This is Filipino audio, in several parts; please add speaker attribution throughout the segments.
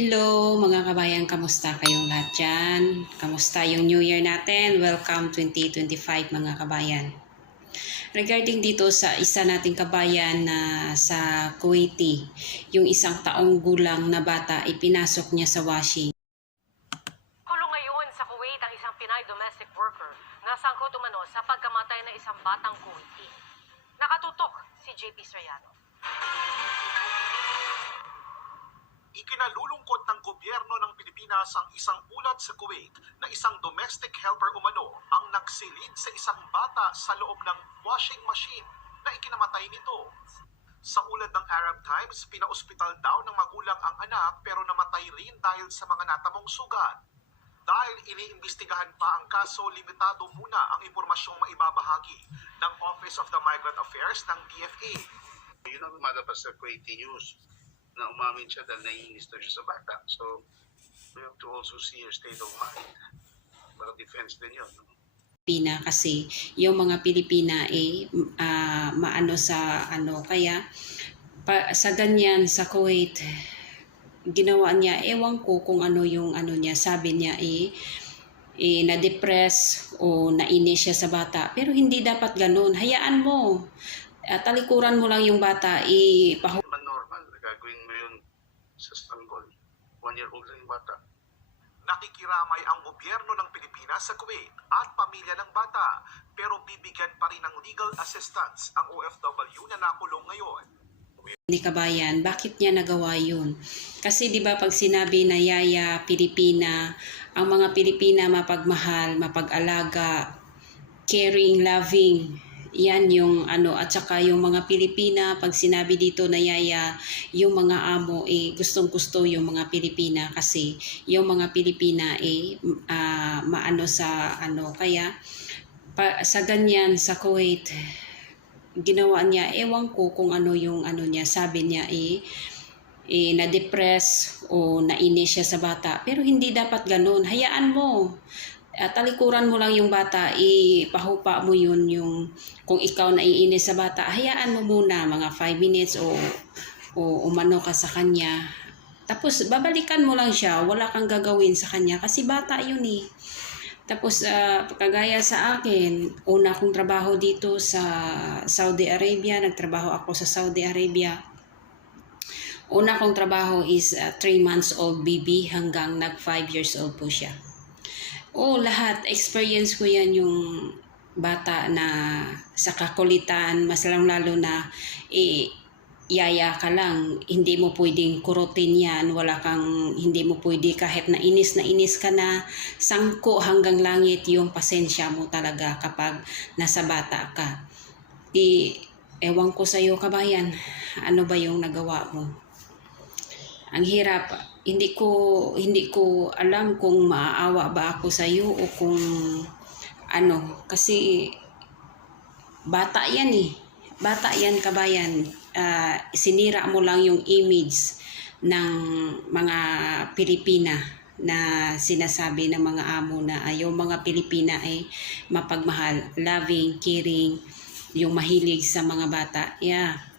Speaker 1: Hello mga kabayan, kamusta kayong lahat dyan? Kamusta yung New Year natin? Welcome 2025 mga kabayan. Regarding dito sa isa nating kabayan na sa Kuwaiti, yung isang taong gulang na bata ipinasok niya sa washing.
Speaker 2: Kulong ngayon sa Kuwait ang isang Pinay domestic worker na sangkot umano sa pagkamatay ng isang batang Kuwaiti. Nakatutok si JP Soriano.
Speaker 3: Ikinalulungkot ng gobyerno ng Pilipinas ang isang ulat sa Kuwait na isang domestic helper umano ang nagsilid sa isang bata sa loob ng washing machine na ikinamatay nito. Sa ulat ng Arab Times, pinaospital daw ng magulang ang anak pero namatay rin dahil sa mga natamong sugat. Dahil iniimbestigahan pa ang kaso, limitado muna ang impormasyong maibabahagi ng Office of the Migrant Affairs ng DFA.
Speaker 4: yun ang lumalabas sa Kuwaiti News na umamin siya dahil naiinis daw siya sa bata. So, we have to also see her state of mind. Baka defense din yun. no?
Speaker 1: Pilipina kasi yung mga Pilipina eh ah, maano sa ano kaya pa, sa ganyan sa Kuwait ginawa niya ewan ko kung ano yung ano niya sabi niya eh eh, na-depress o nainis siya sa bata. Pero hindi dapat ganun. Hayaan mo. At talikuran mo lang yung bata, ipahu
Speaker 4: Naman normal, gagawin mo yun sa Istanbul. One year old lang yung bata.
Speaker 3: Nakikiramay ang gobyerno ng Pilipinas sa Kuwait at pamilya ng bata pero bibigyan pa rin ng legal assistance ang OFW na nakulong ngayon.
Speaker 1: ni kabayan, bakit niya nagawa yun? Kasi 'di ba pag sinabi na yaya, Pilipina, ang mga Pilipina mapagmahal, mapag-alaga, caring, loving. Yan yung ano at saka yung mga Pilipina pag sinabi dito na yaya, yung mga amo eh gustong-gusto yung mga Pilipina kasi yung mga Pilipina eh ah, maano sa ano kaya pa, sa ganyan sa Kuwait ginawa niya, ewan ko kung ano yung ano niya, sabi niya eh, eh na-depress o nainis siya sa bata. Pero hindi dapat ganun. Hayaan mo. At talikuran mo lang yung bata, ipahupa mo yun yung kung ikaw naiinis sa bata, hayaan mo muna mga 5 minutes o, o umano ka sa kanya. Tapos babalikan mo lang siya, wala kang gagawin sa kanya kasi bata yun eh. Tapos, ah, kagaya sa akin, una kong trabaho dito sa Saudi Arabia, nagtrabaho ako sa Saudi Arabia. Una kong trabaho is 3 months old baby hanggang nag 5 years old po siya. Oo, lahat. Experience ko yan yung bata na sa kakulitan, mas lang lalo na eh, yaya ka lang, hindi mo pwedeng kurutin yan, wala kang, hindi mo pwede kahit na inis na inis ka na, sangko hanggang langit yung pasensya mo talaga kapag nasa bata ka. Di, ewan ko sa'yo kabayan, ano ba yung nagawa mo? Ang hirap, hindi ko, hindi ko alam kung maaawa ba ako sa'yo o kung ano, kasi bata yan eh. Bata yan kabayan. Ah, sinira mo lang yung image ng mga Pilipina na sinasabi ng mga amo na ay mga Pilipina ay mapagmahal, loving, caring, yung mahilig sa mga bata. Yeah.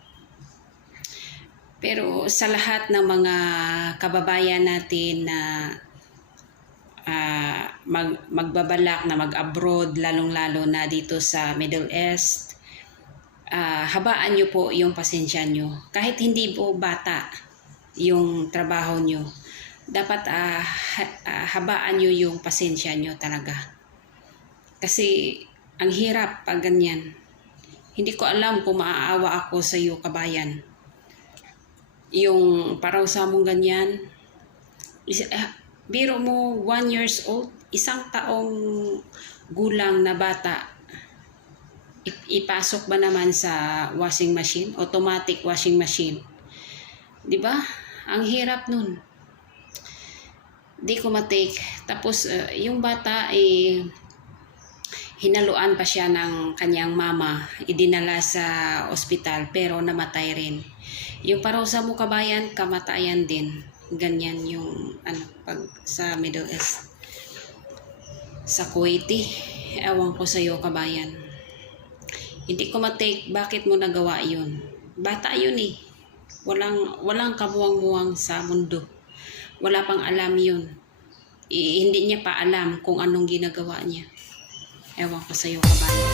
Speaker 1: Pero sa lahat ng mga kababayan natin na ah, mag, magbabalak na mag-abroad, lalong-lalo na dito sa Middle East, ah, habaan nyo po yung pasensya nyo. Kahit hindi po bata yung trabaho nyo, dapat ah, ha- ah, habaan nyo yung pasensya nyo talaga. Kasi ang hirap pag ganyan. Hindi ko alam kung maaawa ako sa iyo kabayan. Yung paraw sa mong ganyan, is, ah, biro mo one years old, isang taong gulang na bata, ip- ipasok ba naman sa washing machine, automatic washing machine. 'Di ba? Ang hirap nun. Di ko matake. Tapos uh, yung bata eh hinaluan pa siya ng kanyang mama, idinala sa ospital pero namatay rin. Yung parusa mo kabayan, kamatayan din. Ganyan yung ano pag sa Middle East. Sa Kuwaiti, ewan ko sa iyo kabayan. Hindi ko matake bakit mo nagawa yun. Bata yun eh. Walang, walang kamuwang-muwang sa mundo. wala pang alam yun. I- hindi niya pa alam kung anong ginagawa niya. Ewan ko sa'yo, kabayan.